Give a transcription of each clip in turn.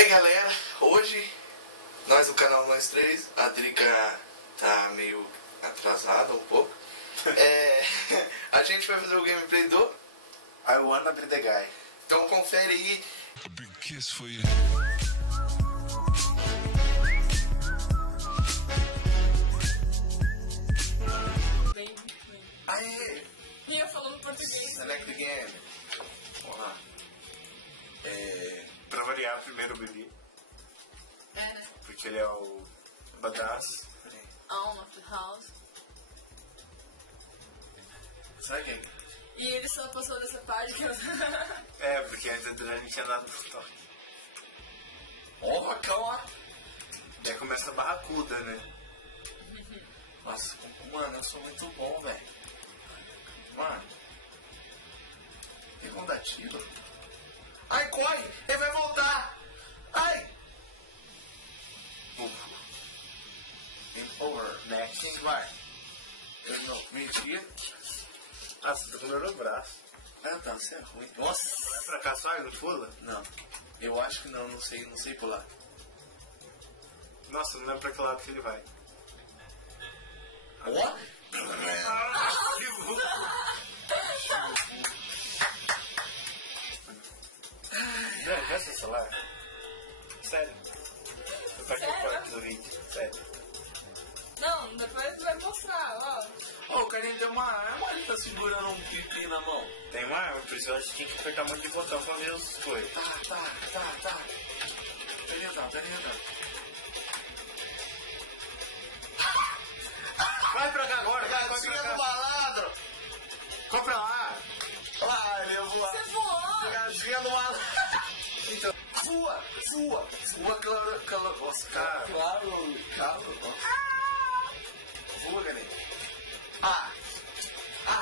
Aí galera, hoje nós do canal Nós Três, a Drica tá meio atrasada um pouco. A gente vai fazer o gameplay do I Wanna Be The Guy. Então confere aí. A big kiss for you. Bem. Aê! E eu falando português. Select the game. Vamos lá. Pra variar, primeiro o Bibi, É, né? porque ele é o badass. Alma of the house. Será que E ele só passou dessa parte que eu... É, porque antes a Adriane tinha dado no toque. Ó, Racão, ó. Daí começa a barracuda, né? Nossa, mano, eu sou muito bom, velho. Mano. Tem como dar tiro? Ai, corre! Ele vai voltar! Ai! Game over. Next. Quem vai? Eu não. Mentira. Ah, você tá com dor no braço. Ah, tá, você é ruim. Nossa! Vai pra cá só e não pula? Não. Eu acho que não, não sei pular. Nossa, não lembro pra que lado que ele vai. Ó! Adriane, vai seu celular? Sério? Eu tô aqui Sério? aqui no vídeo, sério. Não, depois vai mostrar, ó. Ó, o carinha tem uma arma, ele tá segurando um pipi na mão. Tem uma arma, por isso eu acho que tinha que apertar um monte de botão pra ver as coisas. Tá. Peraí, então. Vai pra cá agora, vai pra Gatinha do cá. malandro! Compra lá. Lá, ele ia voar. Você voou! Gatinha do malandro! Então, voa! Claro, nossa, cara. Claro. Voa, galinha.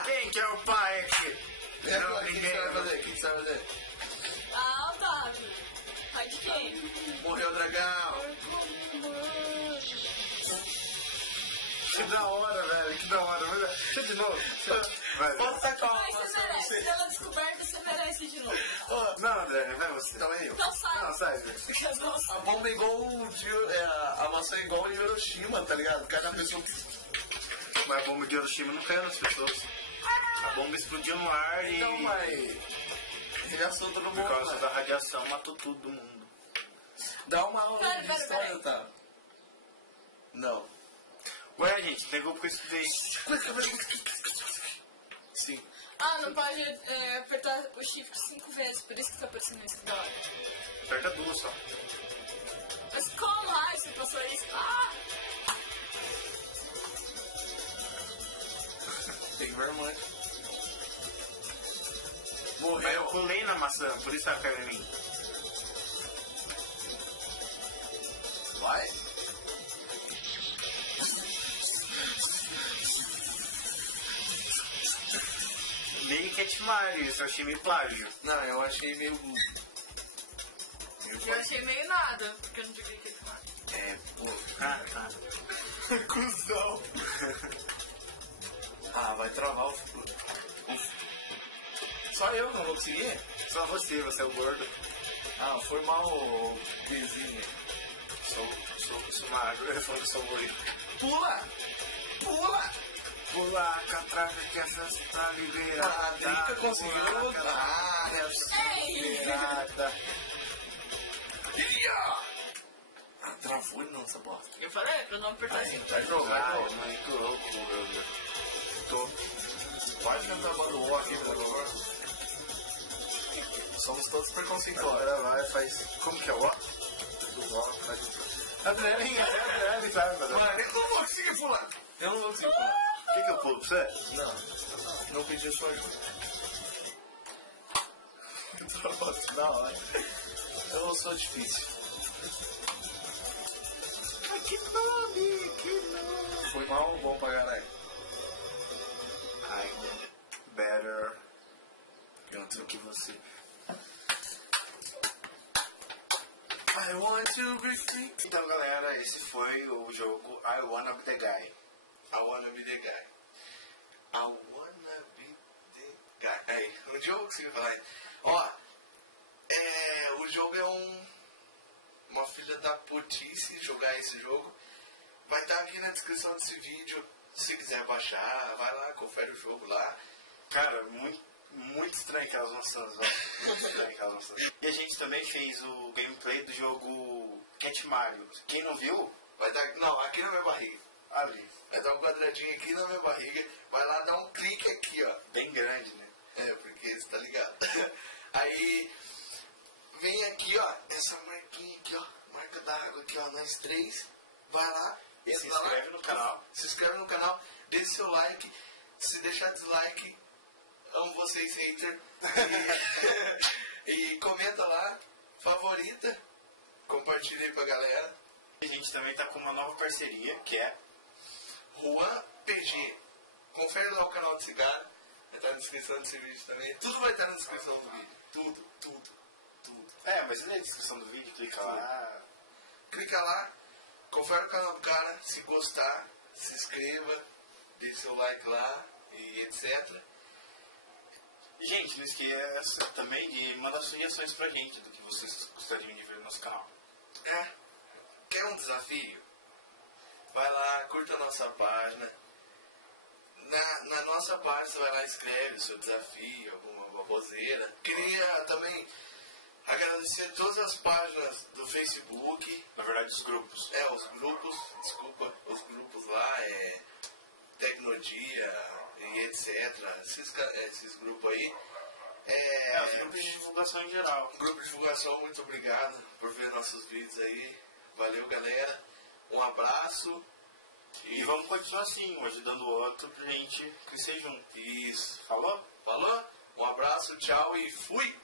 Quem que é o pai aqui? Não, O que ninguém. você vai fazer? O que você vai fazer? Ah, Otávio. Ai, de quem? Morreu o dragão! Que da hora, velho, que da hora. Deixa de novo. Vai. Posso sacar uma Ai, você maçã pra merece. você? Pela descoberta, você merece de novo. Não, André, vai você. Então é eu. Então sai. Não, sai, velho. A bomba é igual a maçã é igual em Hiroshima, tá ligado? Cada pessoa. Mas a bomba de Hiroshima não caiu nas pessoas. A bomba explodiu no ar e... Então, mas. Regaçou todo Por mundo. causa né? da radiação, matou todo mundo. Dá uma aula de Pera, história, tá? Não. Ué, gente, pegou porque eu estudei. Sim. Ah, não pode apertar o shift 5 vezes, por isso que tá aparecendo isso da hora. Aperta duas só. Mas como raio você passou isso? Ah! Tem vergonha. Mas eu Morreu. pulei na maçã, por isso ela caiu em mim. Vai? Nem Cat Mario, isso eu achei meio plágio. Não, eu achei meio. Eu achei meio nada, porque eu não tive que tomar. Pô. Ah, tá. Cusão. Vai travar o. Só eu não vou conseguir? Só você é o gordo. Foi mal o Bezinho. Sou magro, eu falo que sou loiro. Pula! Pula a catraca que essas pra liberar. A Drica conseguiu. Ei! Liberada. Travou não, essa bosta. Eu falei pra não apertar assim. Vai jogar, Ai, mãe, que louco, meu. Tô. Pode cantar bando O aqui, por favor. Somos todos preconceituosos. Agora vai, faz. Como que é o ó? Do ó, faz. Adriane, sabe, Mano, eu não vou conseguir pular. Eu não vou conseguir pular. O que eu pulo pra você? Não pedi só eu. Da hora. Eu sou difícil. Que nome, que nome. Foi mal ou bom pra caralho? I'm better do que você. I want to be free. Então, galera, esse foi o jogo I Wanna Be The Guy. I wanna be the guy. I wanna be the guy. Aí, um jogo que você vai falar. Ó, o jogo é um uma filha da putice jogar esse jogo. Vai estar aqui na descrição desse vídeo. Se quiser baixar, vai lá, confere o jogo lá. Cara, muito estranho aquelas maçãs, ó. Muito estranho aquelas maçãs. E a gente também fez o gameplay do jogo Cat Mario. Quem não viu, Vai dar. Não, aqui na minha barriga. ali. Vai dar um quadradinho aqui na minha barriga. Vai lá dar um clique aqui, ó. Bem grande, né? É, porque você tá ligado. Aí vem aqui, ó. Essa marquinha aqui, ó. Marca d'água aqui, ó. Nós três. Vai lá. E se entra lá, inscreve no canal. Se inscreve no canal. Deixe seu like. Se deixar dislike, amo vocês, hater. E comenta lá. Favorita. Compartilha aí pra galera. A gente também tá com uma nova parceria, que é... Juan PG. Confere lá o canal do Cigarro. Vai estar na descrição desse vídeo também. Tudo vai estar na descrição do vídeo. Tudo. É, mas lê a descrição do vídeo, clica lá. Clica lá, confere o canal do cara. Se gostar, se inscreva, deixe seu like lá e etc. E, gente, não esqueça também de mandar sugestões pra gente do que vocês gostariam de ver no nosso canal. Quer um desafio? Vai lá, curta a nossa página. Na nossa página você vai lá e escreve o seu desafio, alguma baboseira. Queria também agradecer todas as páginas do Facebook. Na verdade, os grupos. Os grupos, desculpa, os grupos lá, Tecnodia e etc. Esses grupos aí. Os grupos de divulgação em geral. Grupo de divulgação, muito obrigado por ver nossos vídeos aí. Valeu, galera. Um abraço. E vamos continuar assim, um ajudando o outro pra gente crescer junto. Isso. Falou? Falou? Um abraço, tchau e fui!